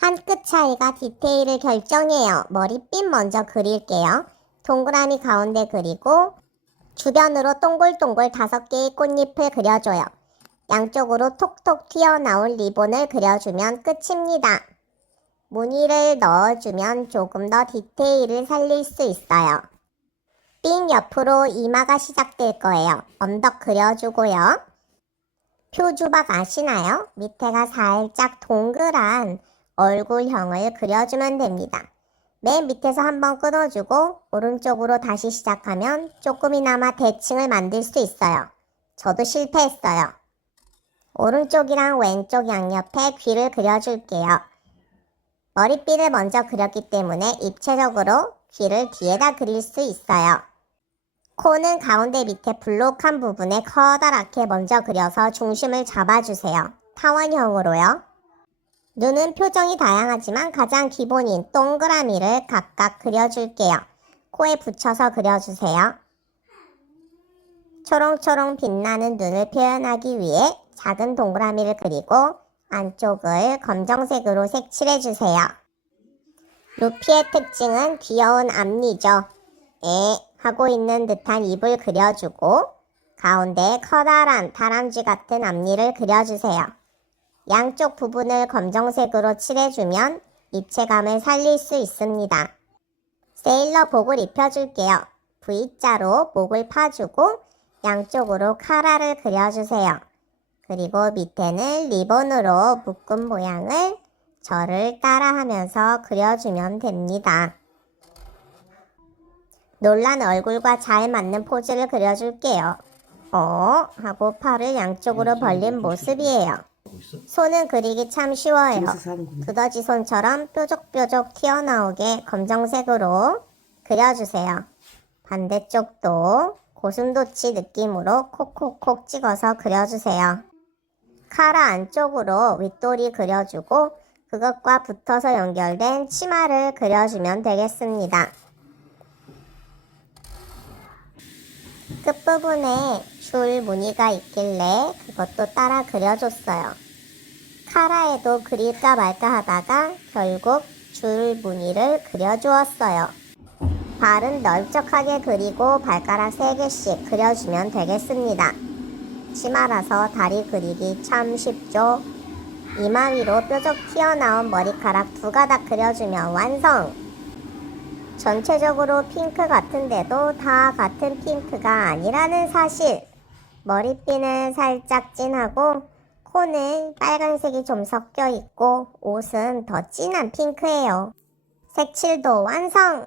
한 끗 차이가 디테일을 결정해요. 머리핀 먼저 그릴게요. 동그라미 가운데 그리고 주변으로 동글동글 다섯 개의 꽃잎을 그려줘요. 양쪽으로 톡톡 튀어나온 리본을 그려주면 끝입니다. 무늬를 넣어주면 조금 더 디테일을 살릴 수 있어요. 핀 옆으로 이마가 시작될 거예요. 언덕 그려주고요. 표주박 아시나요? 밑에가 살짝 동그란 얼굴형을 그려주면 됩니다. 맨 밑에서 한번 끊어주고 오른쪽으로 다시 시작하면 조금이나마 대칭을 만들 수 있어요. 저도 실패했어요. 오른쪽이랑 왼쪽 양옆에 귀를 그려줄게요. 머리핀을 먼저 그렸기 때문에 입체적으로 귀를 뒤에다 그릴 수 있어요. 코는 가운데 밑에 블록한 부분에 커다랗게 먼저 그려서 중심을 잡아주세요. 타원형으로요. 눈은 표정이 다양하지만 가장 기본인 동그라미를 각각 그려줄게요. 코에 붙여서 그려주세요. 초롱초롱 빛나는 눈을 표현하기 위해 작은 동그라미를 그리고 안쪽을 검정색으로 색칠해주세요. 루피의 특징은 귀여운 앞니죠. 에 하고 있는 듯한 입을 그려주고 가운데에 커다란 다람쥐 같은 앞니를 그려주세요. 양쪽 부분을 검정색으로 칠해주면 입체감을 살릴 수 있습니다. 세일러 복을 입혀줄게요. V자로 목을 파주고 양쪽으로 카라를 그려주세요. 그리고 밑에는 리본으로 묶은 모양을 저를 따라하면서 그려주면 됩니다. 놀란 얼굴과 잘 맞는 포즈를 그려줄게요. 어? 하고 팔을 양쪽으로 벌린 모습이에요. 손은 그리기 참 쉬워요. 두더지 손처럼 뾰족뾰족 튀어나오게 검정색으로 그려주세요. 반대쪽도 고슴도치 느낌으로 콕콕콕 찍어서 그려주세요. 카라 안쪽으로 윗돌이 그려주고 그것과 붙어서 연결된 치마를 그려주면 되겠습니다. 끝부분에 줄 무늬가 있길래 그것도 따라 그려줬어요. 카라에도 그릴까 말까 하다가 결국 줄 무늬를 그려주었어요. 발은 넓적하게 그리고 발가락 3개씩 그려주면 되겠습니다. 치마라서 다리 그리기 참 쉽죠? 이마 위로 뾰족 튀어나온 머리카락 두 가닥 그려주면 완성! 전체적으로 핑크 같은데도 다 같은 핑크가 아니라는 사실. 머리핀은 살짝 진하고 코는 빨간색이 좀 섞여 있고 옷은 더 진한 핑크예요. 색칠도 완성!